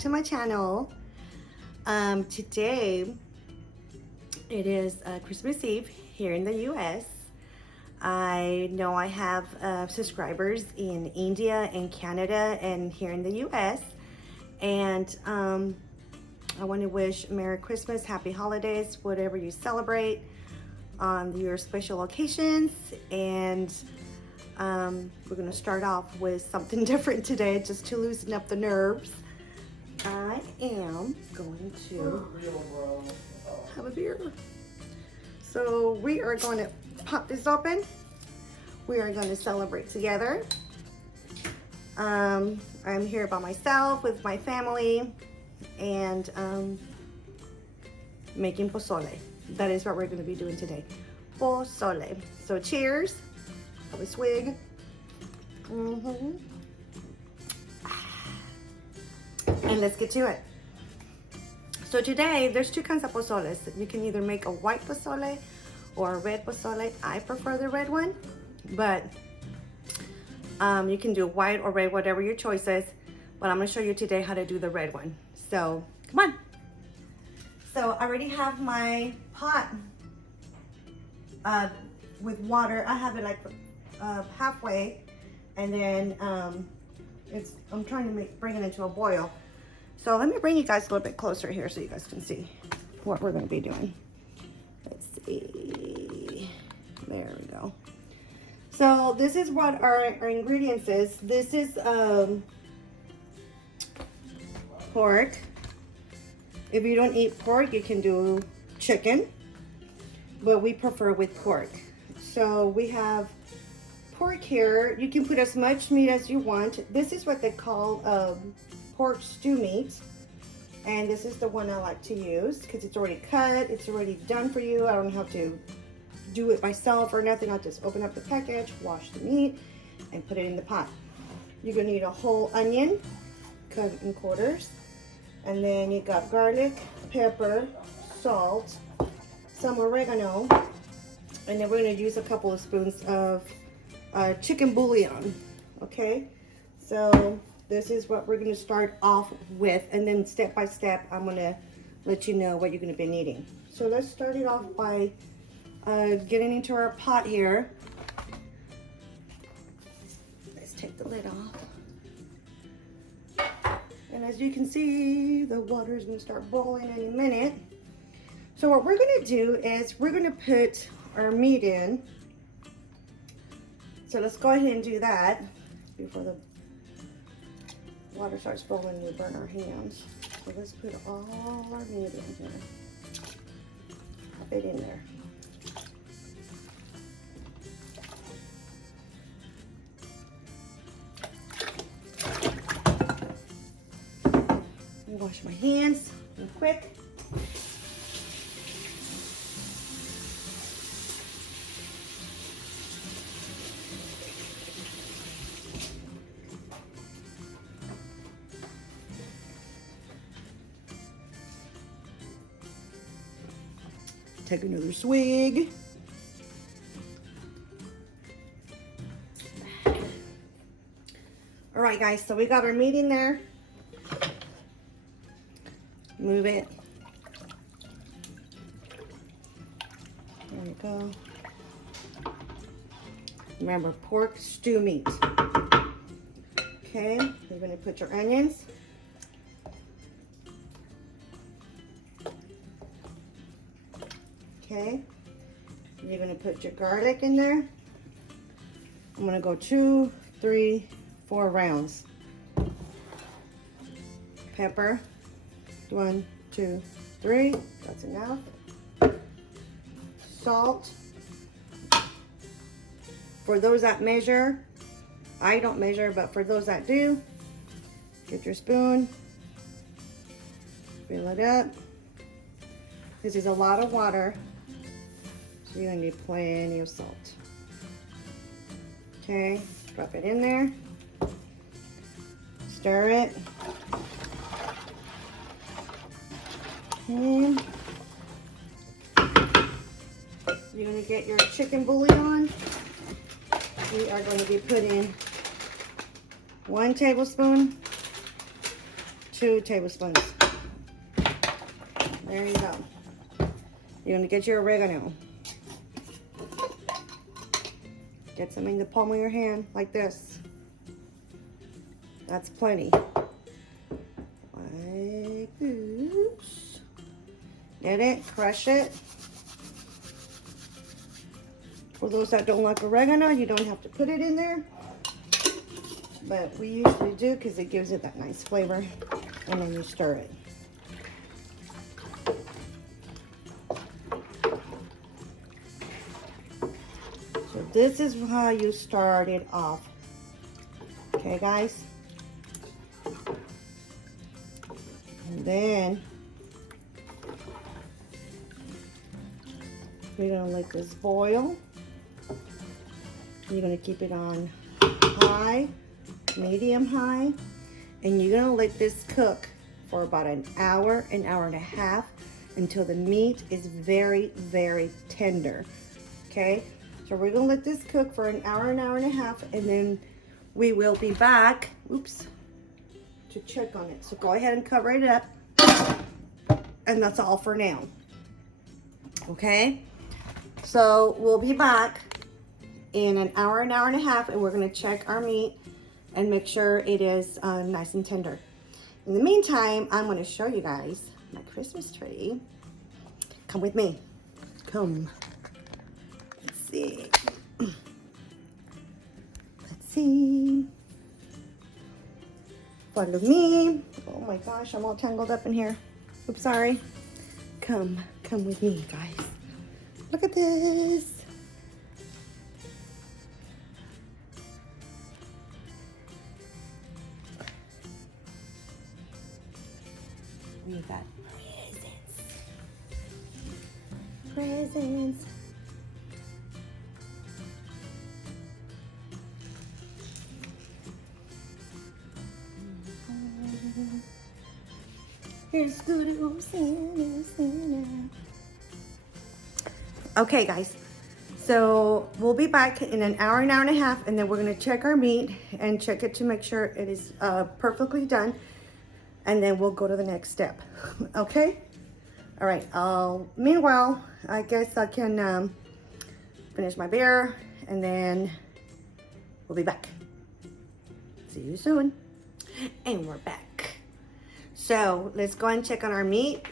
to my channel. Today it is Christmas Eve here in the US. I know I have subscribers in India and Canada and here in the US, and I want to wish Merry Christmas, Happy Holidays, whatever you celebrate on your special occasions. And we're going to start off with something different today, just to loosen up the nerves. I am going to have a beer. So we are going to pop this open. We are going to celebrate together. I'm here by myself with my family and making pozole. That is what we're going to be doing today. Pozole. So cheers. Have a swig. And let's get to it. So today there's two kinds of pozoles. You can either make a white pozole or a red pozole. I prefer the red one, but you can do white or red, whatever your choice is. But I'm going to show you today how to do the red one. So come on. So I already have my pot with water. I have it like halfway, and then I'm trying to bring it into a boil. So let me bring you guys a little bit closer here so you guys can see what we're going to be doing. Let's see. There we go. So this is what our ingredients is. This is pork. If you don't eat pork, you can do chicken, but we prefer with pork. So we have pork here. You can put as much meat as you want. This is what they call pork stew meat, and this is the one I like to use because it's already cut, it's already done for you. I don't have to do it myself or nothing. I'll just open up the package, wash the meat, and put it in the pot. You're gonna need a whole onion cut in quarters, and then you got garlic, pepper, salt, some oregano, and then we're gonna use a couple of spoons of chicken bouillon. Okay, so this is what we're going to start off with, and then step by step I'm going to let you know what you're going to be needing. So let's start it off by getting into our pot here. Let's take the lid off. And as you can see, the water is going to start boiling in a minute. So what we're going to do is we're going to put our meat in. So let's go ahead and do that before the water starts boiling. We burn our hands. So let's put all our meat in here. Pop it in there. Let me wash my hands real quick. Take another swig. All right, guys, so we got our meat in there. Move it. There we go. Remember, pork stew meat. Okay, you're gonna put your onions. Okay, you're gonna put your garlic in there. I'm gonna go 2, 3, 4 rounds. Pepper, 1, 2, 3, that's enough. Salt. For those that measure, I don't measure, but for those that do, get your spoon, fill it up. This is a lot of water, so you're gonna need plenty of salt. Okay, drop it in there, stir it, and you're gonna get your chicken bouillon. We are going to be putting 1 tablespoon, 2 tablespoons. There you go. You're gonna get your oregano. Get some in the palm of your hand, like this. That's plenty. Like this. Get it, crush it. For those that don't like oregano, you don't have to put it in there. But we usually do because it gives it that nice flavor. And then you stir it. So this is how you start it off. Okay, guys? And then we're gonna let this boil. You're gonna keep it on high, medium high, and you're gonna let this cook for about an hour and a half until the meat is very, very tender. Okay, so we're gonna let this cook for an hour and a half, and then we will be back, oops, to check on it. So go ahead and cover it up, and that's all for now. Okay, so we'll be back in an hour and a half, and we're gonna check our meat and make sure it is nice and tender. In the meantime, I'm gonna show you guys my Christmas tree. Come with me, come. Let's see. Let's see. Follow me. Oh my gosh, I'm all tangled up in here. Oops, sorry. Come with me, guys. Look at this. We got presents. Here's good old Santa. Okay, guys. So we'll be back in an hour and a half, and then we're gonna check our meat and check it to make sure it is perfectly done. And then we'll go to the next step. Okay? All right. Meanwhile, I guess I can finish my beer, and then we'll be back. See you soon. And we're back. So let's go and check on our meat.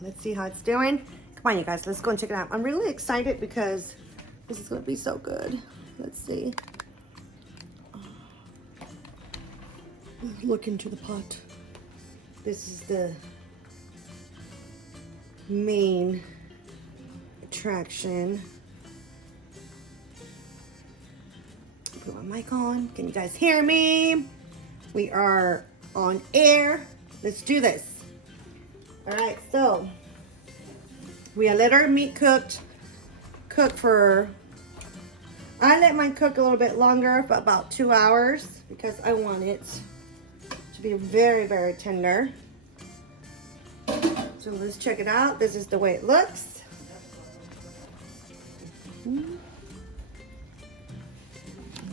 Let's see how it's doing. Come on, you guys. Let's go and check it out. I'm really excited because this is going to be so good. Let's see. Look into the pot. This is the main attraction. Put my mic on. Can you guys hear me? We are on air. Let's do this. All right, so we let our meat cook for, I let mine cook a little bit longer, for about 2 hours, because I want it to be very, very tender. So let's check it out. This is the way it looks.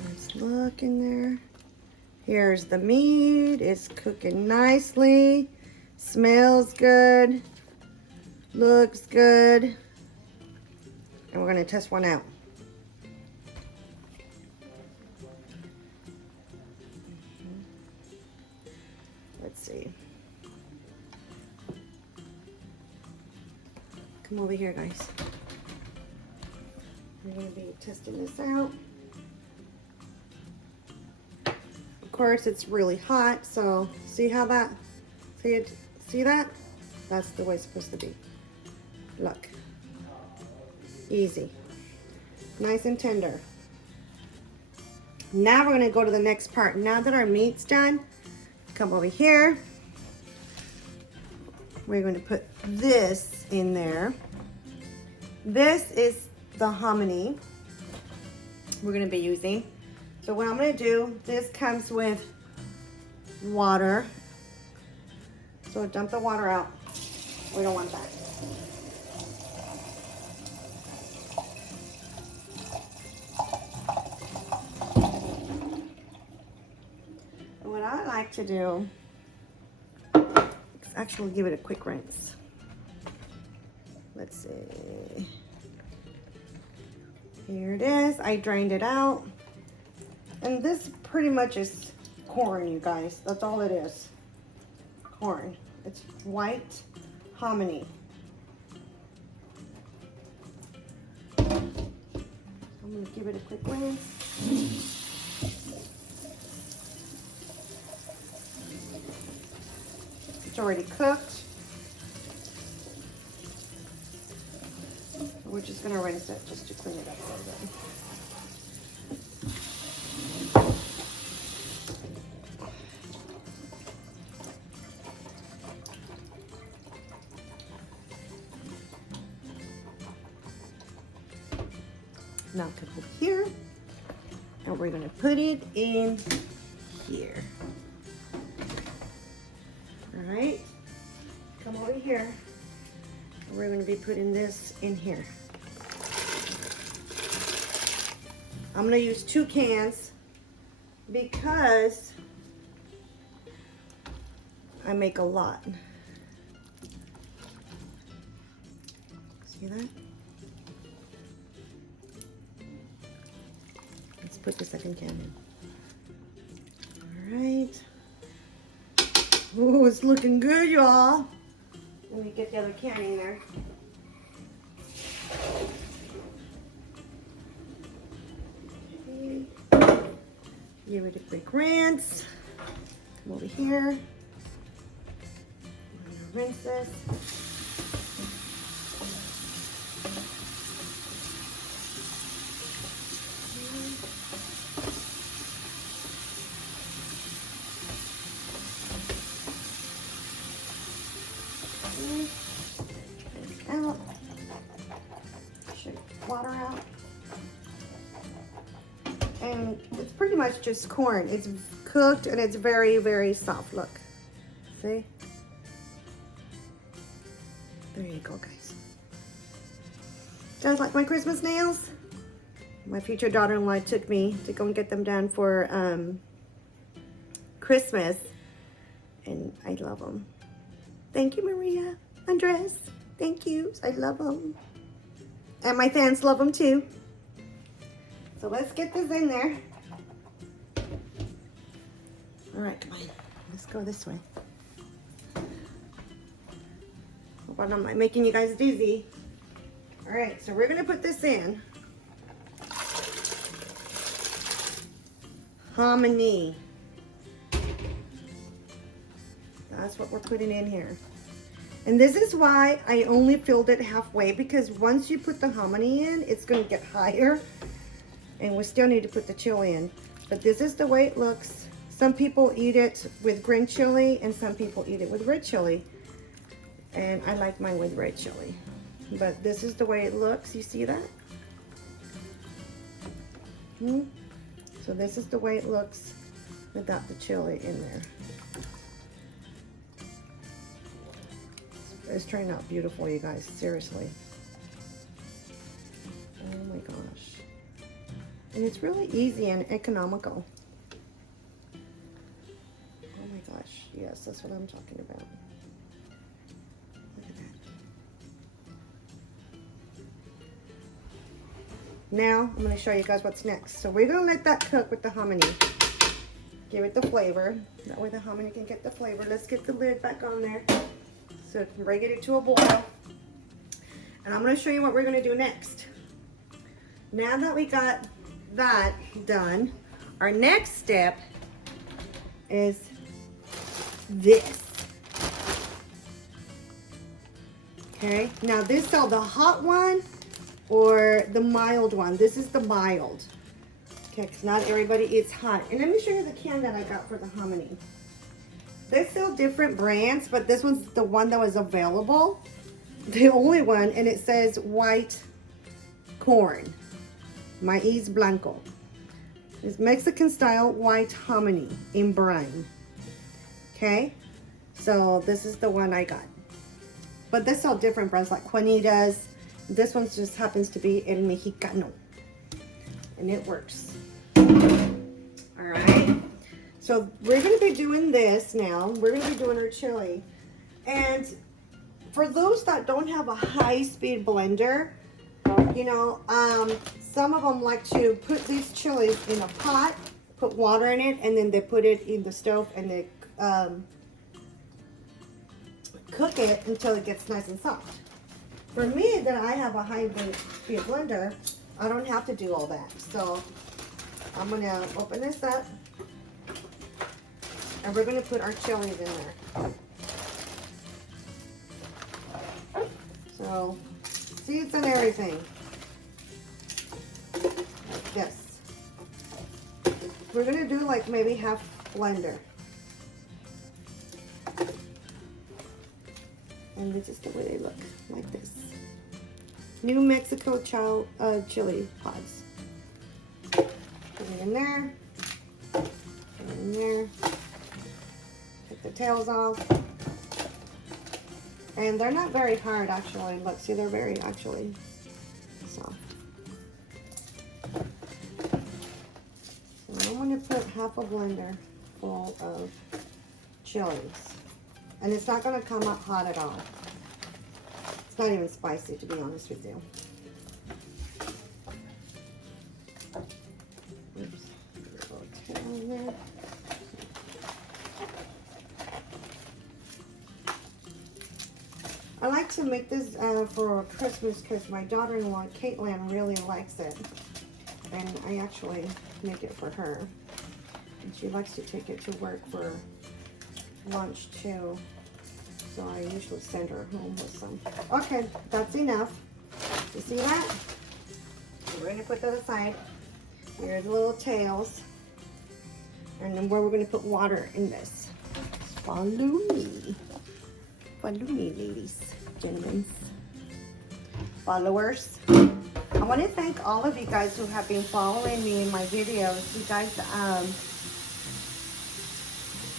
Let's look in there. Here's the meat. It's cooking nicely. Smells good. Looks good. And we're gonna test one out. Let's see. Come over here, guys. We're gonna be testing this out. Of course, it's really hot, so see how that, see that? That's the way it's supposed to be. Look. Easy. Nice and tender. Now we're gonna go to the next part. Now that our meat's done, come over here. We're going to put this in there. This is the hominy we're going to be using. So what I'm going to do, this comes with water. So dump the water out. We don't want that. And what I like to do actually give it a quick rinse. Let's see. Here it is. I drained it out. And this pretty much is corn, you guys. That's all it is. Corn. It's white hominy. I'm going to give it a quick rinse. It's already cooked. We're just going to rinse it just to clean it up a little bit. Now come over here, and we're going to put it in here. All right, come over here. We're going to be putting this in here. I'm going to use 2 cans because I make a lot. See that? Let's put the second can in. All right. Oh, it's looking good, y'all. Let me get the other can in there. Okay. Give it a quick rinse. Come over here. I'm gonna rinse this. Out. Shake water out. And it's pretty much just corn. It's cooked and it's very, very soft. Look. See? There you go, guys. Guys like my Christmas nails? My future daughter-in-law took me to go and get them done for Christmas. And I love them. Thank you, Maria. Andres. Thank you. I love them. And my fans love them too. So let's get this in there. All right, come on. Let's go this way. Hope I'm not making you guys dizzy. All right, so we're going to put this in. Hominy. That's what we're putting in here. And this is why I only filled it halfway, because once you put the hominy in, it's going to get higher. And we still need to put the chili in. But this is the way it looks. Some people eat it with green chili and some people eat it with red chili. And I like mine with red chili. But this is the way it looks. You see that? So this is the way it looks without the chili in there. It's turning out beautiful, you guys. Seriously. Oh my gosh. And it's really easy and economical. Oh my gosh. Yes, that's what I'm talking about. Look at that. Now, I'm going to show you guys what's next. So we're going to let that cook with the hominy. Give it the flavor. That way the hominy can get the flavor. Let's get the lid back on there. So it can bring it to a boil. And I'm going to show you what we're going to do next. Now that we got that done, our next step is this. Okay, now this is the hot one or the mild one. This is the mild. Okay, because not everybody eats hot. And let me show you the can that I got for the hominy. They sell different brands, but this one's the one that was available. The only one, and it says white corn. Maíz blanco. It's Mexican style white hominy in brine. Okay, so this is the one I got. But they sell different brands like Juanita's. This one just happens to be El Mexicano. And it works. Alright. So we're going to be doing this now. We're going to be doing our chili. And for those that don't have a high-speed blender, you know, some of them like to put these chilies in a pot, put water in it, and then they put it in the stove and they cook it until it gets nice and soft. For me, that I have a high-speed blender, I don't have to do all that. So I'm gonna open this up, and we're gonna put our chilies in there. So, seeds and everything. Like this. We're gonna do like maybe half blender. And this is the way they look, like this. New Mexico chili pods. Put it in there. Put it in there. Take the tails off. And they're not very hard actually. Look, see, they're very actually soft. So I'm going to put half a blender full of chilies. And it's not going to come up hot at all. It's not even spicy, to be honest with you. Oops. A little tail in there. I like to make this for Christmas because my daughter-in-law, Caitlin, really likes it. And I actually make it for her. And she likes to take it to work for lunch too. So I usually send her home with some. Okay, that's enough. You see that? We're going to put that aside. Here's the little tails. And then where we're going to put water in this. Follow me. Follow me, ladies, gentlemen, followers. I want to thank all of you guys who have been following me in my videos. You guys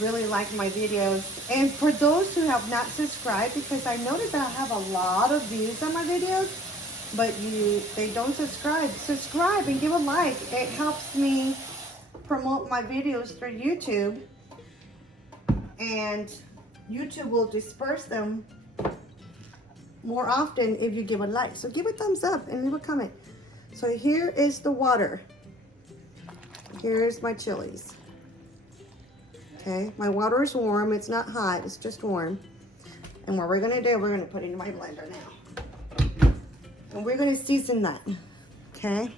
really like my videos. And for those who have not subscribed, because I noticed that I have a lot of views on my videos, but they don't subscribe. Subscribe and give a like. It helps me promote my videos through YouTube. And YouTube will disperse them more often if you give a like. So give a thumbs up and leave a comment. So here is the water. Here's my chilies. Okay, my water is warm. It's not hot, it's just warm. And what we're gonna do, we're gonna put it in my blender now. And we're gonna season that, okay?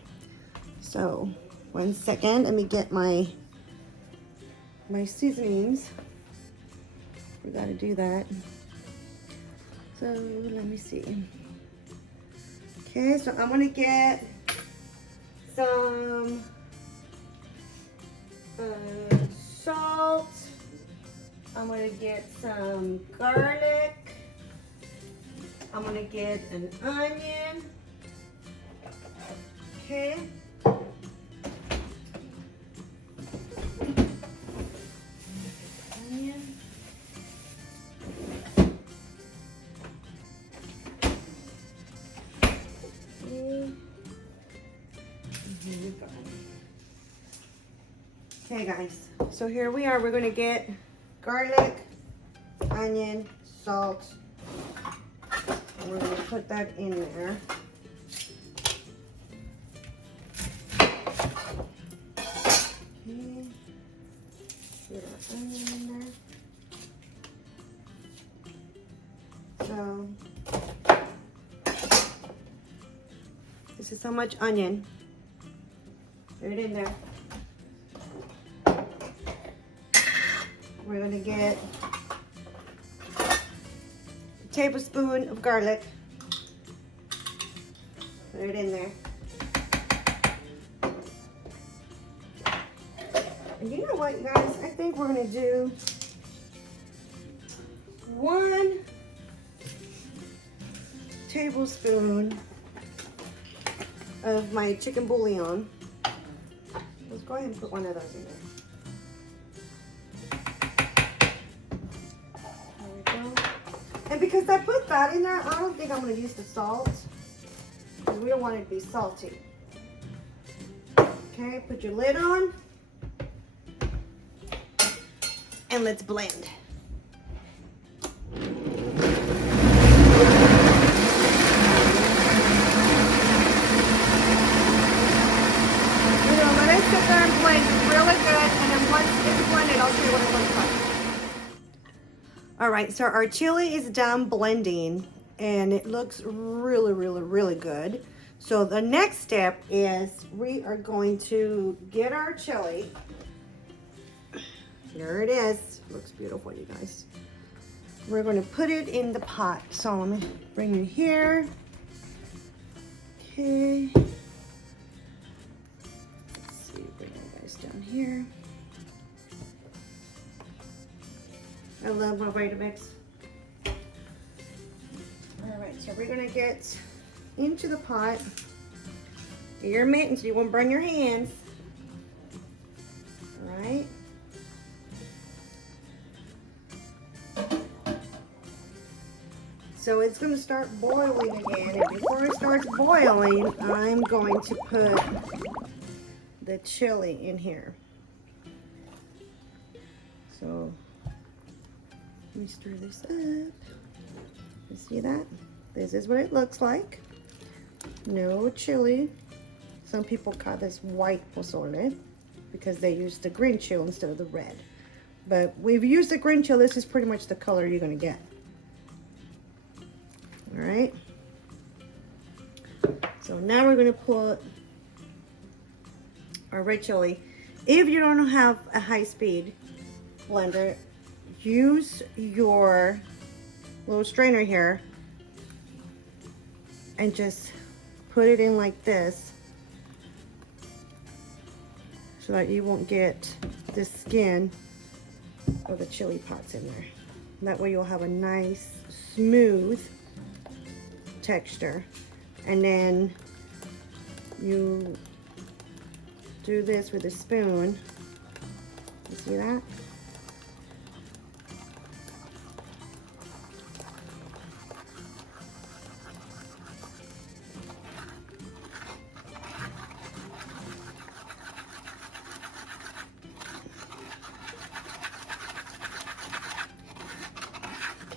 So, 1 second, let me get my seasonings. We gotta do that. So let me see. Okay, so I'm gonna get some salt. I'm gonna get some garlic. I'm gonna get an onion. Okay. Onion. Okay guys, so here we are. We're gonna get garlic, onion, salt, and we're gonna put that in there. Okay. Get our onion in there. So this is how much onion. Put it in there. We're gonna get a tablespoon of garlic. Put it in there. And you know what, guys? I think we're gonna do 1 tablespoon of my chicken bouillon. Let's go ahead and put one of those in there. There we go. And because I put that in there, I don't think I'm going to use the salt, because we don't want it to be salty. Okay, put your lid on. And let's blend. one blends really good, and then once it's blended, I'll show you what it looks like. All right, so our chili is done blending, and it looks really, really, really good. So the next step is we are going to get our chili. Here it is. Looks beautiful, you guys. We're going to put it in the pot. So let me bring you here. Okay. Let's see, bring you guys down here. I love my Vitamix. All right, so we're gonna get into the pot. Get your mittens so you won't burn your hands. All right. So it's gonna start boiling again, and before it starts boiling, I'm going to put the chili in here. So let me stir this up. You see that? This is what it looks like. No chili. Some people call this white pozole because they use the green chili instead of the red. But we've used the green chili. This is pretty much the color you're gonna get. All right. So now we're gonna put our red chili. If you don't have a high-speed blender, use your little strainer here and just put it in like this so that you won't get the skin or the chili pots in there. That way you'll have a nice smooth texture. And then you do this with a spoon. You see that?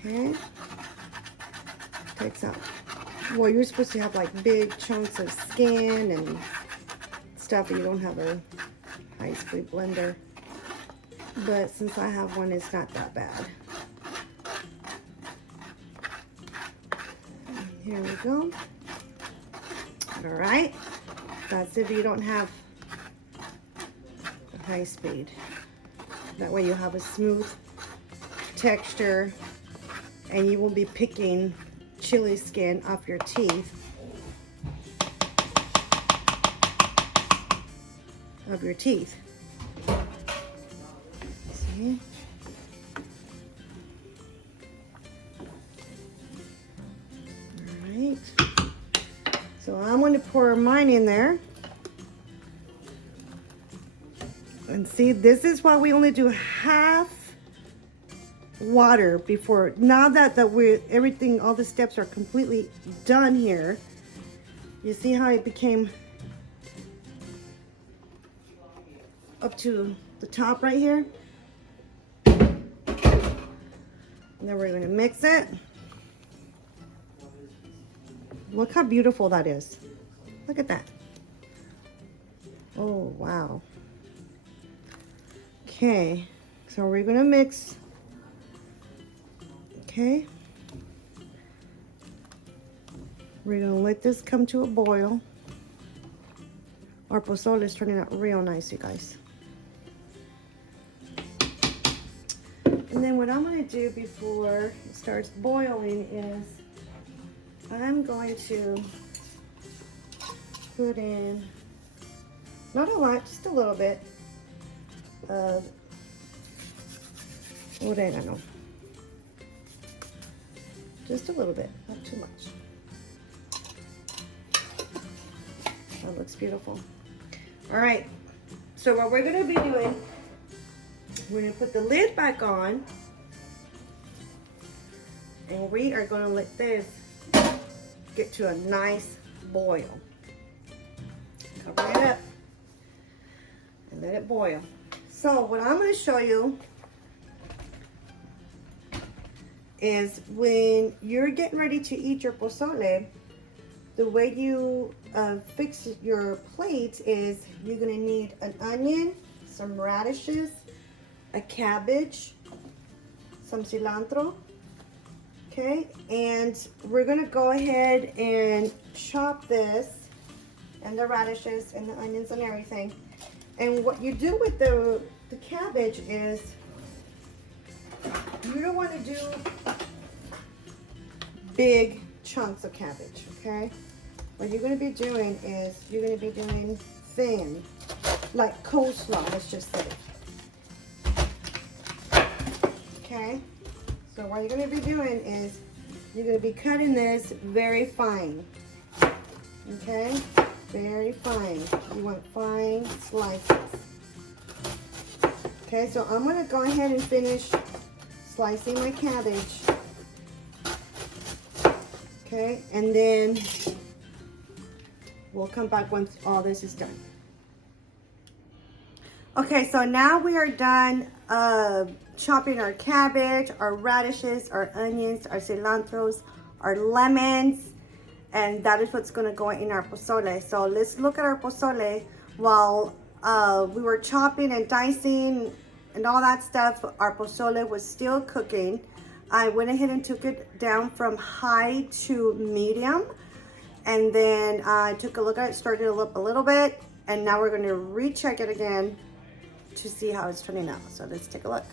Okay. Takes out. Well, you're supposed to have like big chunks of skin and stuff, and you don't have a high-speed blender. But since I have one, it's not that bad. Here we go. All right. That's if you don't have a high speed. That way you have a smooth texture and you won't be picking chili skin off your teeth. See? All right. So I'm going to pour mine in there. And see, this is why we only do half water before. Now that we're everything, all the steps are completely done here. You see how it became up to the top right here? And then we're going to mix it. Look how beautiful that is. Look at that. Oh, wow. Okay, so we're going to mix. Okay. We're going to let this come to a boil. Our pozole is turning out real nice, you guys. And then what I'm going to do before it starts boiling is I'm going to put in, not a lot, just a little bit of oregano. Just a little bit, not too much. That looks beautiful. All right, so what we're gonna be doing, we're gonna put the lid back on, and we are gonna let this get to a nice boil. Cover it up and let it boil. So what I'm gonna show you is when you're getting ready to eat your pozole, the way you fix your plate is you're gonna need an onion, some radishes, a cabbage, some cilantro, okay? And we're gonna go ahead and chop this, and the radishes and the onions and everything. And what you do with the cabbage is, you don't wanna do big chunks of cabbage, okay? What you're gonna be doing is, you're gonna be doing thin, like coleslaw, let's just say. Okay? So what you're gonna be doing is, you're gonna be cutting this very fine. Okay? Very fine. You want fine slices. Okay, so I'm gonna go ahead and finish slicing my cabbage. Okay, and then we'll come back once all this is done. Okay, so now we are done chopping our cabbage, our radishes, our onions, our cilantros, our lemons, and that is what's gonna go in our pozole. So let's look at our pozole. While we were chopping and dicing and all that stuff, our pozole was still cooking. I went ahead and took it down from high to medium. And then I took a look at it, started it up a little bit, and now we're going to recheck it again to see how it's turning out. So let's take a look.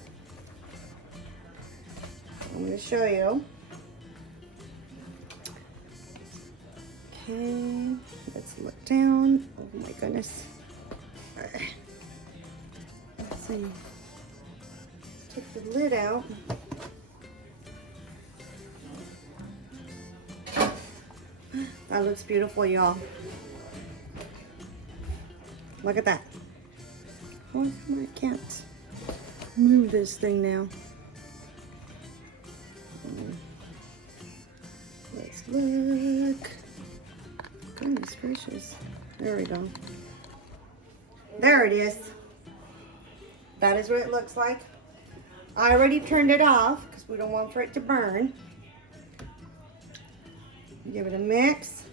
I'm going to show you. Okay, let's look down. Oh my goodness. Let's see. Take the lid out. That looks beautiful, y'all. Look at that. Oh, I can't move this thing now. Let's look. Goodness gracious. There we go. There it is. That is what it looks like. I already turned it off because we don't want for it to burn. Give it a mix.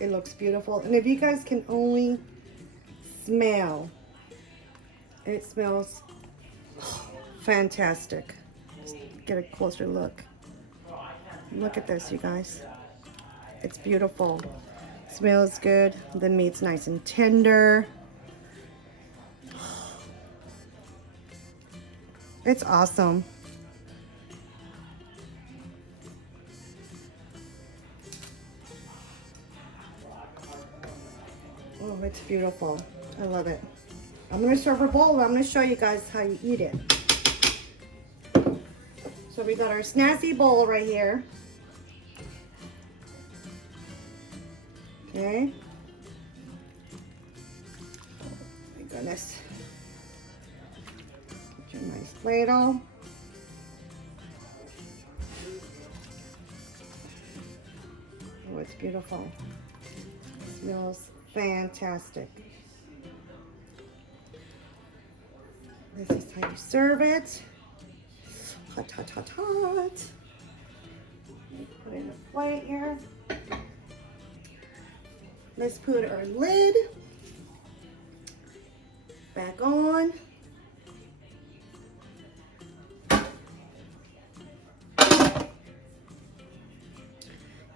It looks beautiful. And if you guys can only smell, it smells fantastic. Let's get a closer look. Look at this, you guys. It's beautiful. Smells good. The meat's nice and tender. It's awesome. Oh, it's beautiful. I love it. I'm going to serve a bowl. I'm going to show you guys how you eat it. So we got our snazzy bowl right here. Okay. Oh my goodness. Get your nice ladle. Oh, it's beautiful. It smells fantastic. This is how you serve it. Hot, hot, hot, hot. Put it in a plate here. Let's put our lid back on.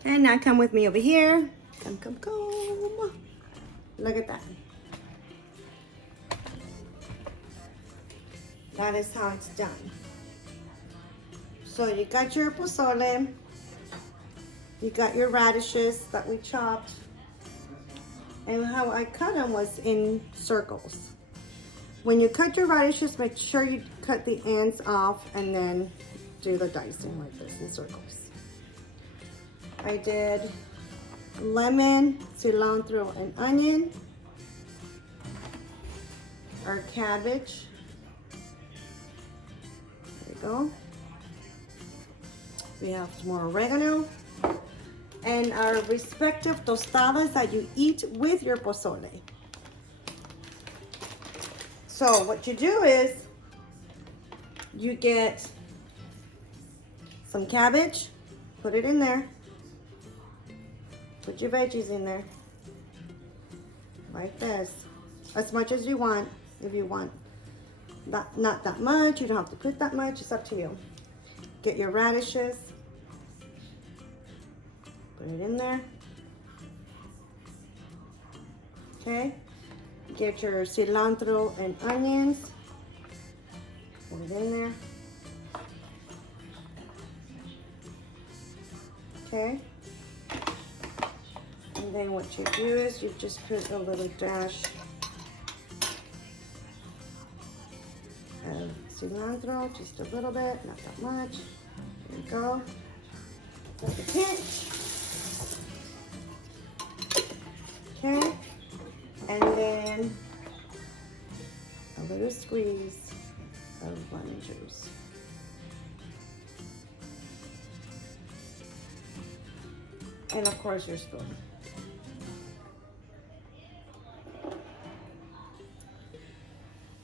And now come with me over here. Come, come, come. Look at that. That is how it's done. So you got your pozole. You got your radishes that we chopped. And how I cut them was in circles. When you cut your radishes, make sure you cut the ends off and then do the dicing like this in circles. I did lemon, cilantro, and onion. Our cabbage. There we go. We have some more oregano. And our respective tostadas that you eat with your pozole. So what you do is you get some cabbage, put it in there, Put your veggies in there. Like this. As much as you want. If you want not that much, you don't have to put that much. It's up to you. Get your radishes. Put it in there. Okay. Get your cilantro and onions. Put it in there. Okay. And then what you do is you just put a little dash of cilantro, just a little bit, not that much. There you go. Like a pinch. Okay. And then a little squeeze of lemon juice. And of course your spoon.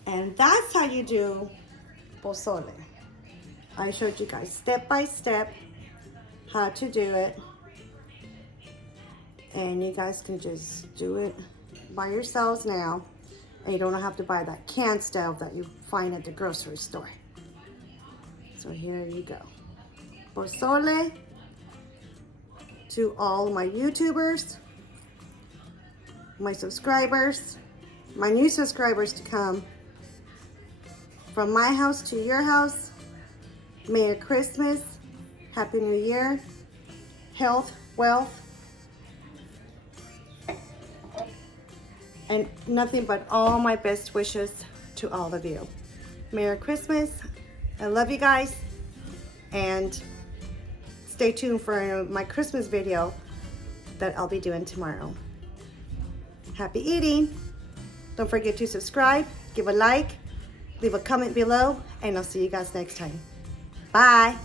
And that's how you do pozole. I showed you guys step by step how to do it. And you guys can just do it by yourselves now. And you don't have to buy that canned stuff that you find at the grocery store. So here you go. Pozole to all my YouTubers, my subscribers, my new subscribers to come. From my house to your house, Merry Christmas, Happy New Year, health, wealth, and nothing but all my best wishes to all of you. Merry Christmas. I love you guys. And stay tuned for my Christmas video that I'll be doing tomorrow. Happy eating. Don't forget to subscribe, give a like, leave a comment below, and I'll see you guys next time. Bye.